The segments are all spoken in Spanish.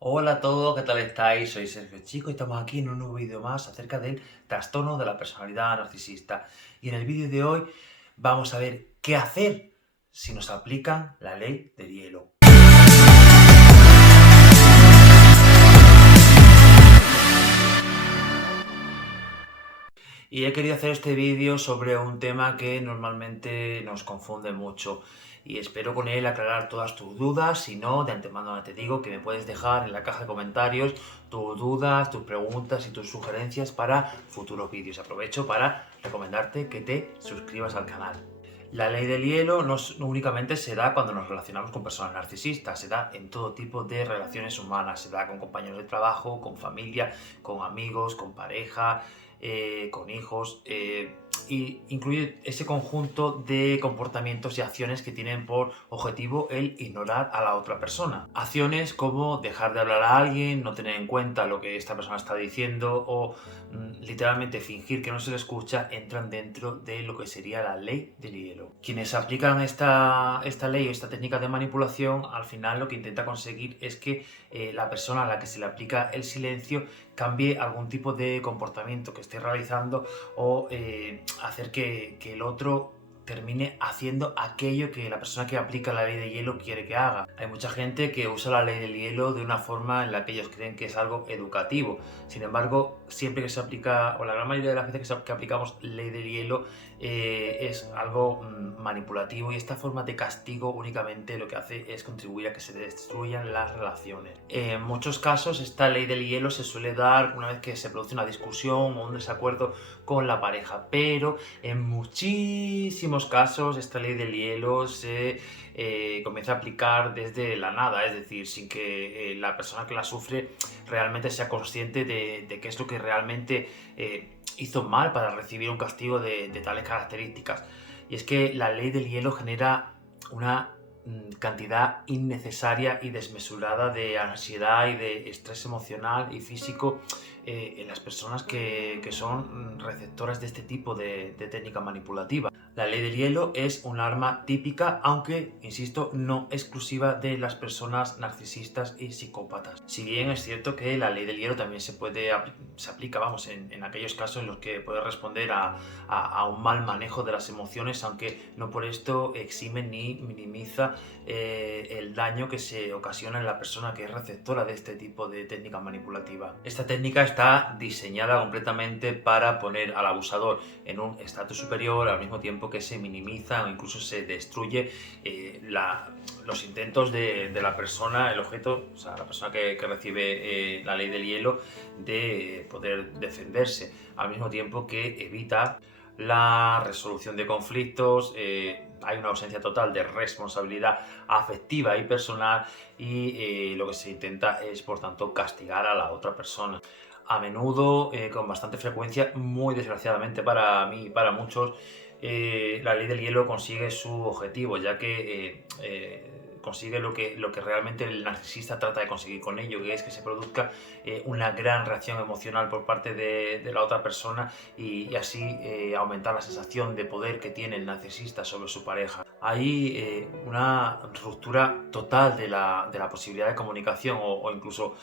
Hola a todos, ¿qué tal estáis? Soy Sergio Chico y estamos aquí en un nuevo vídeo más acerca del trastorno de la personalidad narcisista. Y en el vídeo de hoy vamos a ver qué hacer si nos aplican la ley del hielo. Y he querido hacer este vídeo sobre un tema que normalmente nos confunde mucho y espero con él aclarar todas tus dudas. Si no, de antemano te digo que me puedes dejar en la caja de comentarios tus dudas, tus preguntas y tus sugerencias para futuros vídeos. Aprovecho para recomendarte que te suscribas al canal. La ley del hielo no únicamente se da cuando nos relacionamos con personas narcisistas, se da en todo tipo de relaciones humanas, se da con compañeros de trabajo, con familia, con amigos, con pareja, con hijos, y incluye ese conjunto de comportamientos y acciones que tienen por objetivo el ignorar a la otra persona. Acciones como dejar de hablar a alguien, no tener en cuenta lo que esta persona está diciendo o literalmente fingir que no se le escucha, entran dentro de lo que sería la ley del hielo. Quienes aplican esta ley o esta técnica de manipulación, al final lo que intenta conseguir es que la persona a la que se le aplica el silencio cambie algún tipo de comportamiento que esté realizando o hacer que el otro termine haciendo aquello que la persona que aplica la ley de hielo quiere que haga. Hay mucha gente que usa la ley del hielo de una forma en la que ellos creen que es algo educativo. Sin embargo, siempre que se aplica, o la gran mayoría de las veces que aplicamos ley del hielo, es algo manipulativo, y esta forma de castigo únicamente lo que hace es contribuir a que se destruyan las relaciones. En muchos casos esta ley del hielo se suele dar una vez que se produce una discusión o un desacuerdo con la pareja, pero en muchísimos casos esta ley del hielo se comienza a aplicar desde la nada, es decir, sin que la persona que la sufre realmente sea consciente de qué es lo que realmente hizo mal para recibir un castigo de tales características. Y es que la ley del hielo genera una cantidad innecesaria y desmesurada de ansiedad y de estrés emocional y físico en las personas que son receptoras de este tipo de técnica manipulativa. La ley del hielo es un arma típica, aunque, insisto, no exclusiva de las personas narcisistas y psicópatas. Si bien es cierto que la ley del hielo también se aplica, vamos, en aquellos casos en los que puede responder a un mal manejo de las emociones, aunque no por esto exime ni minimiza el daño que se ocasiona en la persona que es receptora de este tipo de técnica manipulativa. Esta técnica está diseñada completamente para poner al abusador en un estatus superior, al mismo tiempo que se minimiza o incluso se destruye los intentos de la persona, el objeto, o sea, la persona que recibe la ley del hielo, de poder defenderse, al mismo tiempo que evita la resolución de conflictos. Hay una ausencia total de responsabilidad afectiva y personal, y lo que se intenta es, por tanto, castigar a la otra persona. A menudo, con bastante frecuencia, muy desgraciadamente para mí y para muchos, la ley del hielo consigue su objetivo, ya que consigue lo que realmente el narcisista trata de conseguir con ello, que es que se produzca una gran reacción emocional por parte de la otra persona, y así aumentar la sensación de poder que tiene el narcisista sobre su pareja. Hay una ruptura total de la posibilidad de comunicación, o incluso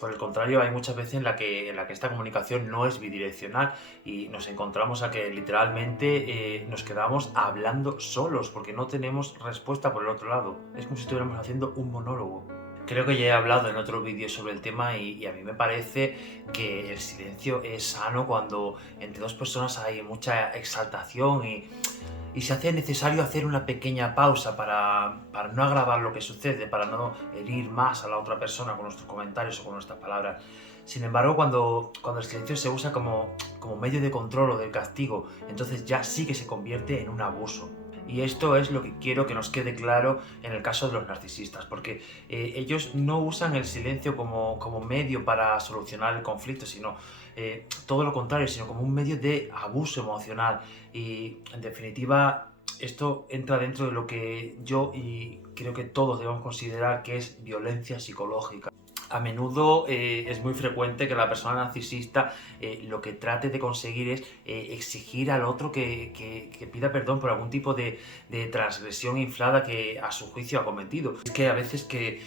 por el contrario, hay muchas veces en la que esta comunicación no es bidireccional y nos encontramos a que literalmente nos quedamos hablando solos porque no tenemos respuesta por el otro lado. Es como si estuviéramos haciendo un monólogo. Creo que ya he hablado en otro vídeo sobre el tema, y a mí me parece que el silencio es sano cuando entre dos personas hay mucha exaltación y se hace necesario hacer una pequeña pausa para no agravar lo que sucede, para no herir más a la otra persona con nuestros comentarios o con nuestras palabras. Sin embargo, cuando el silencio se usa como medio de control o de castigo, entonces ya sí que se convierte en un abuso. Y esto es lo que quiero que nos quede claro en el caso de los narcisistas, porque ellos no usan el silencio como medio para solucionar el conflicto, sino todo lo contrario, sino como un medio de abuso emocional. Y en definitiva, esto entra dentro de lo que yo y creo que todos debemos considerar que es violencia psicológica. A menudo es muy frecuente que la persona narcisista lo que trate de conseguir es exigir al otro que pida perdón por algún tipo de transgresión inflada que a su juicio ha cometido. Es que a veces que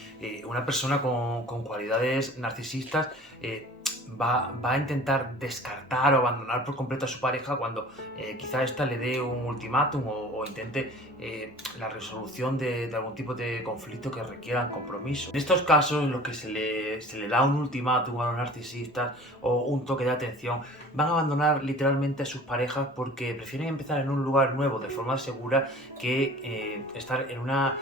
una persona con cualidades narcisistas va a intentar descartar o abandonar por completo a su pareja cuando quizá ésta le dé un ultimátum o intente la resolución de algún tipo de conflicto que requiera un compromiso. En estos casos, en los que se le da un ultimátum a los narcisistas o un toque de atención, van a abandonar literalmente a sus parejas porque prefieren empezar en un lugar nuevo de forma segura que estar en una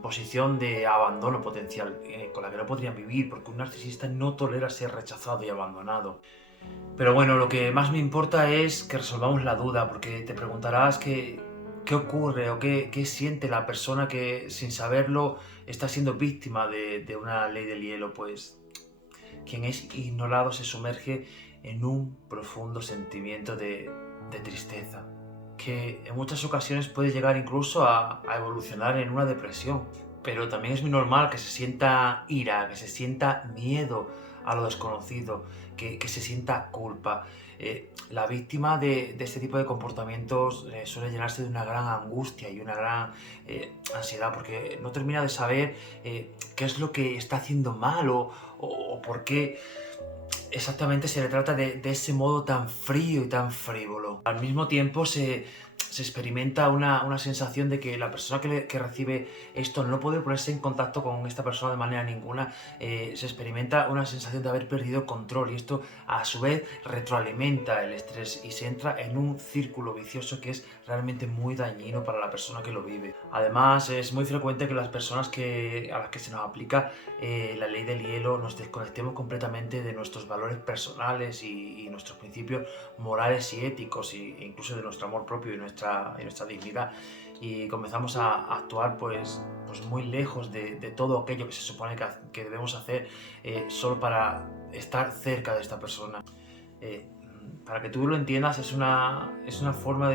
posición de abandono potencial con la que no podrían vivir, porque un narcisista no tolera ser rechazado y abandonado. Pero bueno, lo que más me importa es que resolvamos la duda, porque te preguntarás qué ocurre o qué siente la persona que sin saberlo está siendo víctima de una ley del hielo. Pues quien es ignorado se sumerge en un profundo sentimiento de tristeza, que en muchas ocasiones puede llegar incluso a evolucionar en una depresión. Pero también es muy normal que se sienta ira, que se sienta miedo a lo desconocido, que se sienta culpa. La víctima de este tipo de comportamientos suele llenarse de una gran angustia y una gran ansiedad porque no termina de saber qué es lo que está haciendo mal o por qué exactamente se le trata de ese modo tan frío y tan frívolo. Al mismo tiempo se experimenta una sensación de que la persona que recibe esto, al no poder ponerse en contacto con esta persona de manera ninguna, se experimenta una sensación de haber perdido el control, y esto a su vez retroalimenta el estrés y se entra en un círculo vicioso que es realmente muy dañino para la persona que lo vive. Además, es muy frecuente que las personas a las que se nos aplica la ley del hielo nos desconectemos completamente de nuestros valores personales y nuestros principios morales y éticos, e incluso de nuestro amor propio y nuestra dignidad, y comenzamos a actuar pues muy lejos de todo aquello que se supone que debemos hacer solo para estar cerca de esta persona. Eh, para que tú lo entiendas, es una forma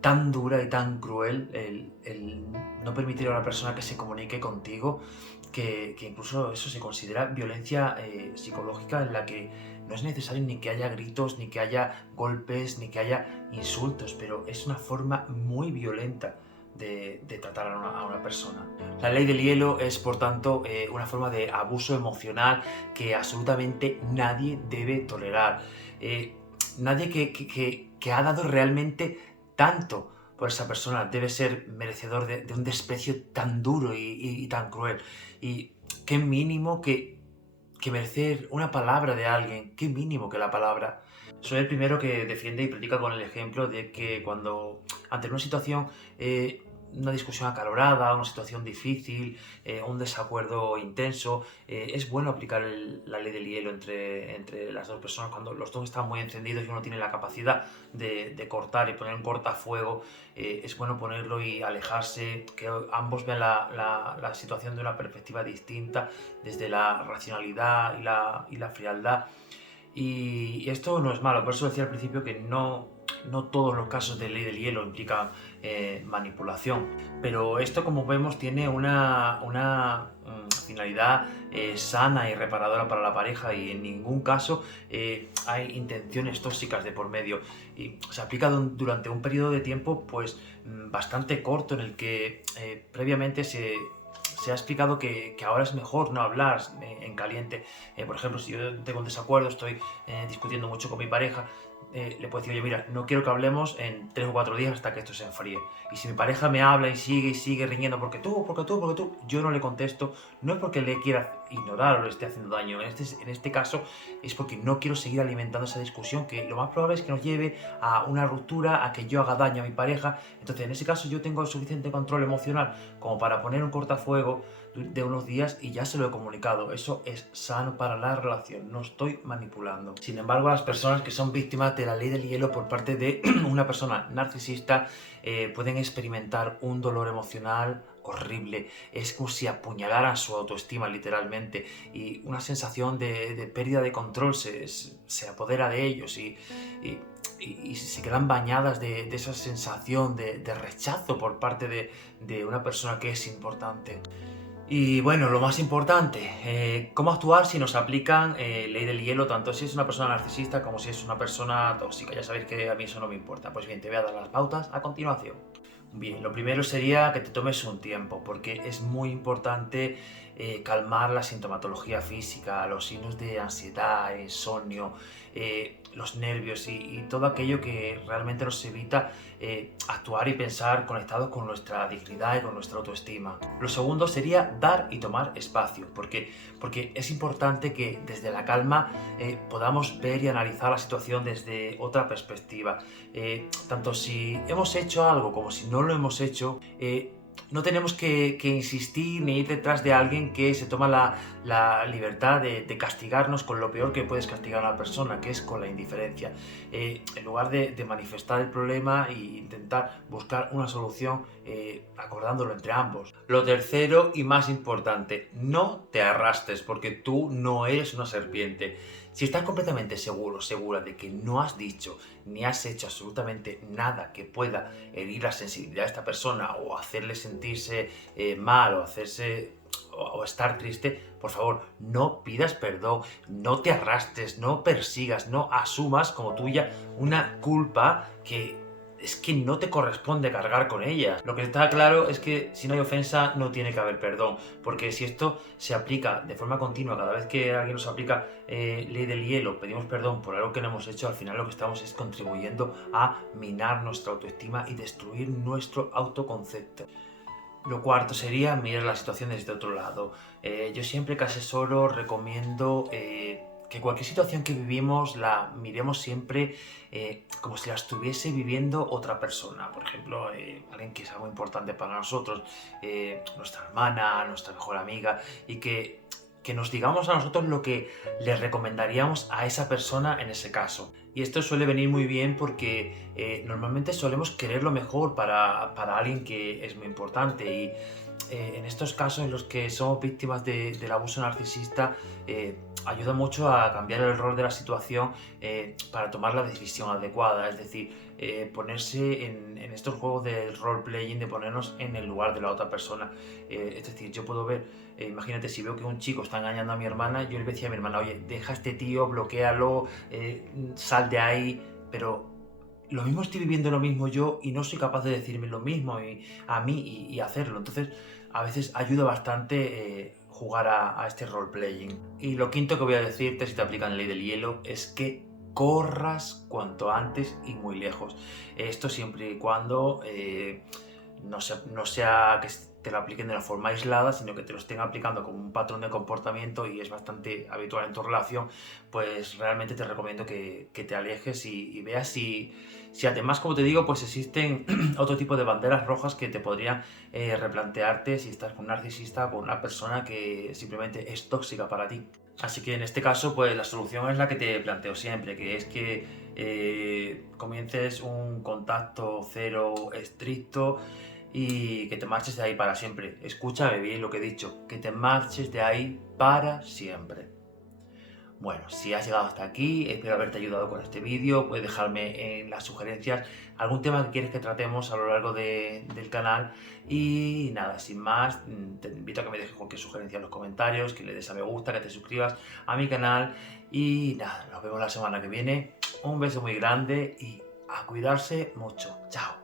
tan dura y tan cruel el no permitir a una persona que se comunique contigo, que incluso eso se considera violencia psicológica, en la que no es necesario ni que haya gritos, ni que haya golpes, ni que haya insultos, pero es una forma muy violenta de tratar a una persona. La ley del hielo es, por tanto, una forma de abuso emocional que absolutamente nadie debe tolerar. Nadie que ha dado realmente tanto por esa persona debe ser merecedor de un desprecio tan duro y tan cruel. Y qué mínimo que merecer una palabra de alguien, qué mínimo que la palabra. Soy el primero que defiende y predica con el ejemplo de que cuando ante una situación, una discusión acalorada, una situación difícil, un desacuerdo intenso, es bueno aplicar la ley del hielo entre las dos personas cuando los dos están muy encendidos y uno tiene la capacidad de cortar y poner un cortafuego. Es bueno ponerlo y alejarse, que ambos vean la situación de una perspectiva distinta, desde la racionalidad y la frialdad. Y esto no es malo, por eso decía al principio que no todos los casos de ley del hielo implican manipulación, pero esto, como vemos, tiene una finalidad sana y reparadora para la pareja, y en ningún caso hay intenciones tóxicas de por medio, y se aplica durante un periodo de tiempo pues bastante corto, en el que previamente se ha explicado que ahora es mejor no hablar en caliente. Por ejemplo, si yo tengo un desacuerdo, estoy discutiendo mucho con mi pareja, le puedo decir, oye, mira, no quiero que hablemos en 3 o 4 días hasta que esto se enfríe. Y si mi pareja me habla y sigue riñendo porque tú, yo no le contesto, no es porque le quiera ignorar o le esté haciendo daño. En este caso es porque no quiero seguir alimentando esa discusión, que lo más probable es que nos lleve a una ruptura, a que yo haga daño a mi pareja. Entonces, en ese caso, yo tengo suficiente control emocional como para poner un cortafuego de unos días, y ya se lo he comunicado. Eso es sano para la relación, no estoy manipulando. Sin embargo, las personas que son víctimas de la ley del hielo por parte de una persona narcisista pueden experimentar un dolor emocional horrible. Es como si apuñalaran su autoestima, literalmente, y una sensación de pérdida de control se apodera de ellos, y se quedan bañadas de esa sensación de rechazo por parte de una persona que es importante. Y bueno, lo más importante, cómo actuar si nos aplican ley del hielo, tanto si es una persona narcisista como si es una persona tóxica. Ya sabéis que a mí eso no me importa. Pues bien, te voy a dar las pautas a continuación. Bien, lo primero sería que te tomes un tiempo, porque es muy importante calmar la sintomatología física, los signos de ansiedad, insomnio, los nervios y todo aquello que realmente nos evita actuar y pensar conectados con nuestra dignidad y con nuestra autoestima. Lo segundo sería dar y tomar espacio, porque es importante que desde la calma podamos ver y analizar la situación desde otra perspectiva. Tanto si hemos hecho algo como si no lo hemos hecho, no tenemos que insistir ni ir detrás de alguien que se toma la libertad de castigarnos con lo peor que puedes castigar a una persona, que es con la indiferencia. En lugar de manifestar el problema e intentar buscar una solución acordándolo entre ambos. Lo tercero y más importante, no te arrastres porque tú no eres una serpiente. Si estás completamente seguro, segura de que no has dicho ni has hecho absolutamente nada que pueda herir la sensibilidad de esta persona o hacerle sentirse mal o hacerse o estar triste, por favor, no pidas perdón, no te arrastres, no persigas, no asumas como tuya una culpa que es que no te corresponde cargar con ella. Lo que está claro es que si no hay ofensa no tiene que haber perdón, porque si esto se aplica de forma continua, cada vez que alguien nos aplica ley del hielo, pedimos perdón por algo que no hemos hecho, al final lo que estamos es contribuyendo a minar nuestra autoestima y destruir nuestro autoconcepto. Lo cuarto sería mirar la situación desde otro lado. Yo siempre que asesoro recomiendo que cualquier situación que vivimos la miremos siempre como si la estuviese viviendo otra persona. Por ejemplo, alguien que es algo importante para nosotros, nuestra hermana, nuestra mejor amiga, y que nos digamos a nosotros lo que le recomendaríamos a esa persona en ese caso. Y esto suele venir muy bien porque normalmente solemos querer lo mejor para alguien que es muy importante y en estos casos en los que somos víctimas del abuso narcisista ayuda mucho a cambiar el rol de la situación para tomar la decisión adecuada, es decir, ponerse en estos juegos del role-playing, de ponernos en el lugar de la otra persona. Es decir, yo puedo ver, imagínate, si veo que un chico está engañando a mi hermana, yo le decía a mi hermana, oye, deja a este tío, bloquéalo, sal de ahí, pero lo mismo estoy viviendo lo mismo yo y no soy capaz de decirme lo mismo a mí y hacerlo. Entonces, a veces ayuda bastante jugar a este role-playing. Y lo quinto que voy a decirte, si te aplican ley del hielo, es que corras cuanto antes y muy lejos. Esto siempre y cuando no sea que te lo apliquen de una forma aislada, sino que te lo estén aplicando como un patrón de comportamiento y es bastante habitual en tu relación, pues realmente te recomiendo que te alejes y veas si además, como te digo, pues existen otro tipo de banderas rojas que te podrían replantearte si estás con un narcisista o con una persona que simplemente es tóxica para ti. Así que en este caso, pues la solución es la que te planteo siempre, que es que comiences un contacto cero estricto y que te marches de ahí para siempre. Escúchame bien lo que he dicho, que te marches de ahí para siempre. Bueno, si has llegado hasta aquí, espero haberte ayudado con este vídeo. Puedes dejarme en las sugerencias algún tema que quieres que tratemos a lo largo del canal. Y nada, sin más, te invito a que me dejes cualquier sugerencia en los comentarios, que le des a me gusta, que te suscribas a mi canal. Y nada, nos vemos la semana que viene. Un beso muy grande y a cuidarse mucho. Chao.